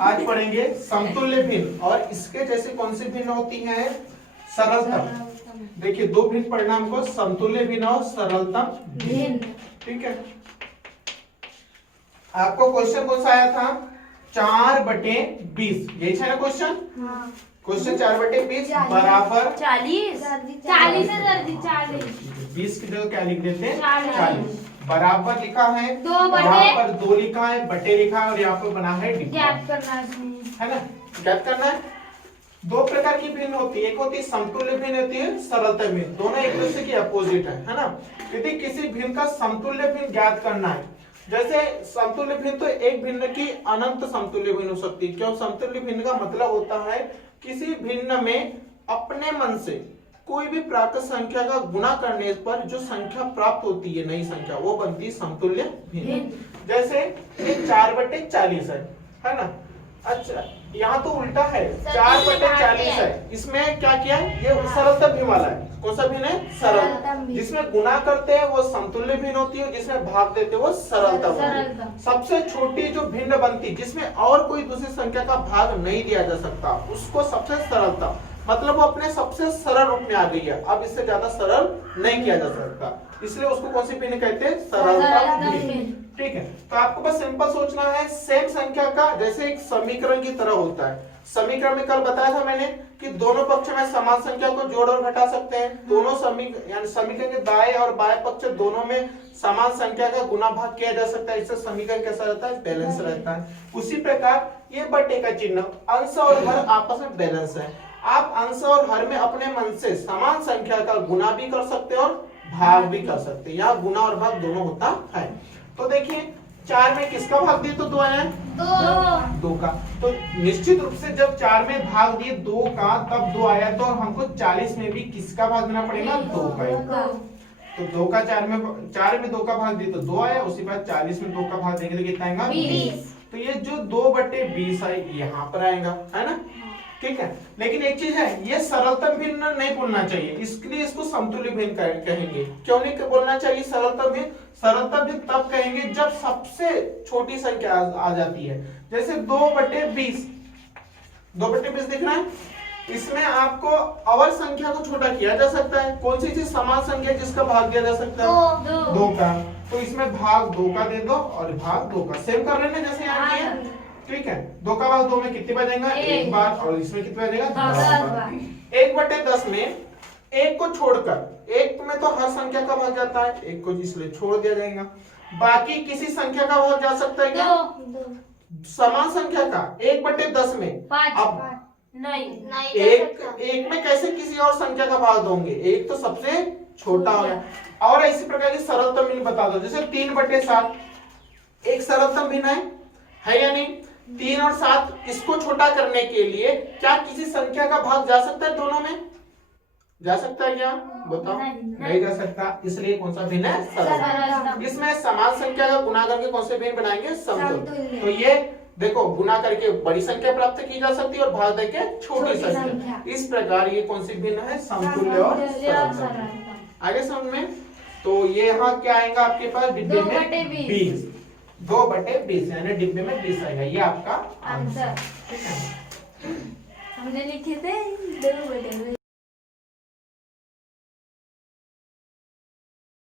आज पढ़ेंगे समतुल्य भिन्न और इसके जैसे कौन सी भिन्न होती है, सरलतम। देखिए दो भिन्न पढ़ना हमको, समतुल्य भिन्न और सरलतम भिन्न। ठीक है, आपको क्वेश्चन कौन सा आया था, 4/20, यही है ना क्वेश्चन। क्वेश्चन 4/20 बराबर 40 20 की जगह क्या लिख देते हैं, 40। बराबर लिखा है, दो यहाँ पर 2 लिखा है, बटे लिखा है और यहाँ पर बना है डिब्बा, ज्ञात करना है ना, ज्ञात करना है। दो प्रकार की भिन्न होती है, एक होती है समतुल्य भिन्न, होती है सरलता भिन्न, दोनों एक दूसरे की अपोजिट है ना। यदि किसी भिन्न का समतुल्य भिन्न ज्ञात करना है, जैसे समतुल्य भिन्न तो एक भिन्न की अनंत समतुल्य भिन्न हो सकती है। क्यों, समतुल्य भिन्न का मतलब होता है किसी भिन्न में अपने मन से कोई भी प्राकृत संख्या का गुणा करने पर जो संख्या प्राप्त होती है, नई संख्या, वो बनती है समतुल्य भिन्न। जैसे ये 4/40 है ना। अच्छा, यहाँ तो उल्टा है, 4/40 है, इसमें क्या किया, ये सरलतम भिन्न वाला है। कौन सा भिन्न है, सरल। जिसमें गुणा करते हैं वो समतुल्य भिन्न होती है, जिसमें भाग देते हैं वो सरलतम होती है। सबसे छोटी जो भिन्न बनती, जिसमें और कोई दूसरी संख्या का भाग नहीं दिया जा सकता, उसको सबसे सरलतम, मतलब वो अपने सबसे सरल रूप में आ गई है, अब इससे ज्यादा सरल नहीं किया जा सकता, इसलिए उसको कौन सी भिन्न कहते हैं, सरलतम भिन्न। ठीक है, तो आपको बस सिंपल सोचना है, सेम संख्या का जैसे एक समीकरण की तरह होता है। समीकरण में कल बताया था मैंने कि दोनों पक्ष में समान संख्या को जोड़ और घटा सकते हैं। दोनों यानी समीकरण के दाएं और बाएं पक्ष दोनों में समान संख्या का गुना भाग किया जा सकता है, इससे समीकरण कैसा रहता है, बैलेंस रहता है। उसी प्रकार ये बटे का चिन्ह, अंश और हर आपस में बैलेंस है। आप अंश और हर में अपने मन से समान संख्या का गुना भी कर सकते हैं और भाग भी कर सकते हैं, यहाँ गुना और भाग दोनों होता है। तो देखिए 4 में किसका भाग दिए, तो 2 आया, 2 का। तो निश्चित रूप से जब 4 में भाग दिए 2 का, तब 2 आया, तो हमको 40 में भी किसका भाग देना पड़ेगा, 2 का। तो 2 का 4 में 2 का भाग दिए तो 2 आया, उसी बात 40 में 2 का भाग देंगे तो कितना आएगा, 20। तो ये जो 2/20 है यहाँ पर आएगा, है ना। ठीक है, लेकिन एक चीज है, ये सरलतम भिन्न नहीं बोलना चाहिए, इसलिए इसको समतुल्य भिन्न कहेंगे। क्यों नहीं बोलना चाहिए सरलतम भिन्न, सरलतम भिन्न तब कहेंगे जब सबसे छोटी संख्या आ जाती है। जैसे 2/20, 2/20 दिख रहा है, इसमें आपको अवर संख्या को छोटा किया जा सकता है। कौन सी चीज समान संख्या जिसका भाग दिया जा सकता है, 2 का, तो इसमें भाग 2 का दे दो और भाग 2 का, सेम कर लेना जैसे यहाँ किया। ठीक है, 2 का भाग 2 में कितनी बार जाएगा, 1 बार, और इसमें कितनी बार जाएगा, 10 बार। 1/10 में 1 को छोड़कर, 1 में तो हर संख्या का भाग जाता है, 1 को इसलिए छोड़ दिया जाएगा, बाकी किसी संख्या का भाग जा सकता है क्या, समान संख्या का 1/10 में। अब नहीं, एक में कैसे किसी और संख्या का भाग दोगे, 1 तो सबसे छोटा हो गया। और इसी प्रकार की सरलतम भिन्न बता दो, जैसे 3/7 एक सरलतम भिन्न है या नहीं। 3 और 7, इसको छोटा करने के लिए क्या किसी संख्या का भाग जा सकता है, दोनों में जा सकता है क्या, बताओ, नहीं जा सकता, इसलिए कौन सा भिन्न है, सरल। इसमें समान संख्या का गुना करके कौन से भिन्न बनाएंगे, समतुल्य। तो ये देखो, गुना करके बड़ी संख्या प्राप्त की जा सकती है और भाग देके छोटी संख्या, इस प्रकार ये कौन सी भिन्न है, समतुल्य और सरल। आगे समझ में। तो ये यहाँ क्या आएगा आपके पास, डिब्बे में 20, 2/20 यानी डिब्बे में 20 आएगा, ये आपका आंसर। ठीक है, हमने लिखे थे 2/20।